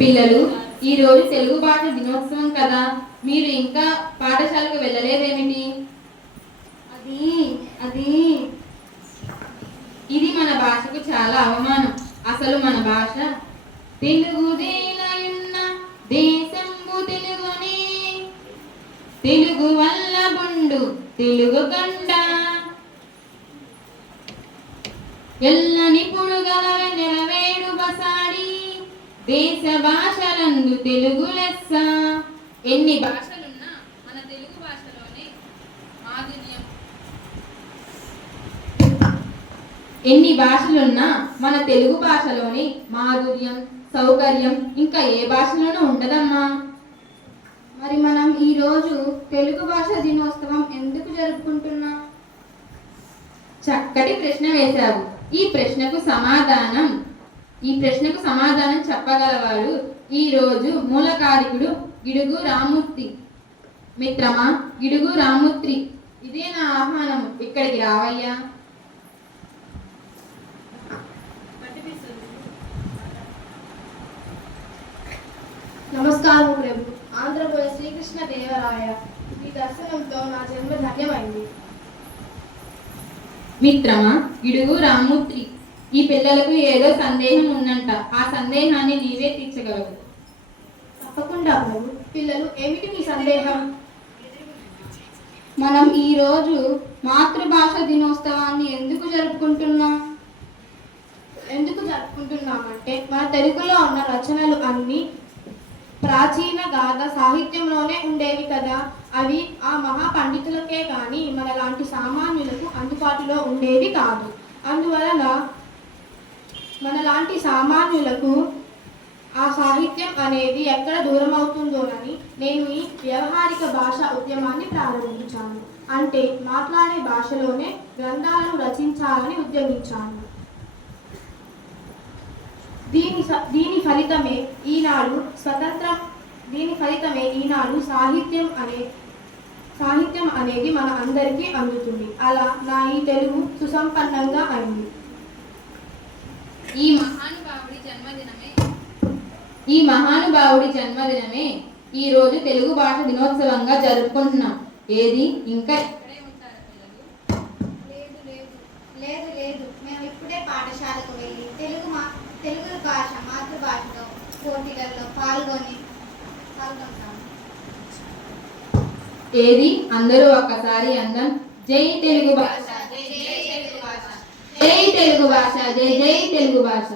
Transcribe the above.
పిల్లలు ఈ రోజు తెలుగు భాష దినోత్సవం కదా. మీరు ఇంకా పాఠశాలకు వెళ్ళలేదేమిటి? అది అది. ఇది మన భాషకు చాలా అవమానం. అసలు మన భాష తెలుగుదేనయున్న దేశంబు తెలుగునే. తెలుగు వల్ల బుండు తెలుగు గండ. ఎల్లని పుడుగల నెరవేడు బసాడి దేశ భాషలందు తెలుగు లెస్స. ఎన్ని భాషలున్నా మన తెలుగు భాషలోనే మాధుర్యం. ఎన్ని భాషలున్నా మన తెలుగు భాషలోని మాధుర్యం సౌకర్యం ఇంకా ఏ భాషలోనూ ఉండదమ్మా. మరి మనం ఈరోజు తెలుగు భాష దినోత్సవం ఎందుకు జరుపుకుంటున్నాం? చక్కటి ప్రశ్న వేశావు. ఈ ప్రశ్నకు సమాధానం. ఈ ప్రశ్నకు సమాధానం చెప్పగలవాడు ఈ రోజు మూలకారికుడు గిడుగు రామూర్తి. మిత్రమా గిడుగు రామూర్తి ఇదే నా ఆహ్వానం ఇక్కడికి రావయ్యా. నమస్కారం ప్రభు. ఆంధ్రప్రదేశ్ శ్రీకృష్ణ దేవరాయ ఈ దర్శనంతో నా జన్మ ధన్యమైంది. మిత్రమా? గిడుగు రామూర్తి ఈ పిల్లలకు ఏదో సందేహం ఉందంట. ఆ సందేహాన్ని నీవే తీర్చగలవు. తప్పకుండా ప్రభు. పిల్లలు ఏమిటి మీ సందేహం? మనం ఈ రోజు మాతృభాష దినోత్సవాన్ని ఎందుకు జరుపుకుంటున్నాం? ఎందుకు జరుపుకుంటున్నామంటే మన తెలుగులో ఉన్న రచనలు అన్నీ ప్రాచీన గాథ సాహిత్యంలోనే ఉండేవి కదా. అవి ఆ మహా పండితులకే కానీ మనలాంటి సామాన్యులకు అందుబాటులో ఉండేవి కాదు. అందువలన మనలాంటి సామాన్యులకు ఆ సాహిత్యం అనేది ఎక్కడ దూరం అవుతుందోనని నేను ఈ వ్యవహారిక భాష ఉద్యమాన్ని ప్రారంభించాను. అంటే మాట్లాడే భాషలోనే గ్రంథాలను రచించాలని ఉద్యమించాను. దీని దీని ఫలితమే ఈనాడు స్వతంత్ర దీని ఫలితమే ఈనాడు సాహిత్యం అనే సాహిత్యం అనేది మన అందరికీ అందుతుంది. అలా నా ఈ తెలుగు సుసంపన్నంగా అయింది. ఈ మహానుభావుడి జన్మదినమే. ఈ మహానుభావుడి జన్మదినమే ఈ రోజు తెలుగు భాష దినోత్సవంగా జరుపుకుంటున్నాం. ఏది? ఇంకా భాష మాతృభాషలో పోటీలలో పాల్గొని పాల్గొంటాము ఏది? అందరూ ఒక్కసారి అందం. జై తెలుగు భాష. జై జై తెలుగు భాష. జై తెలుగు భాష. జై జై తెలుగు భాష.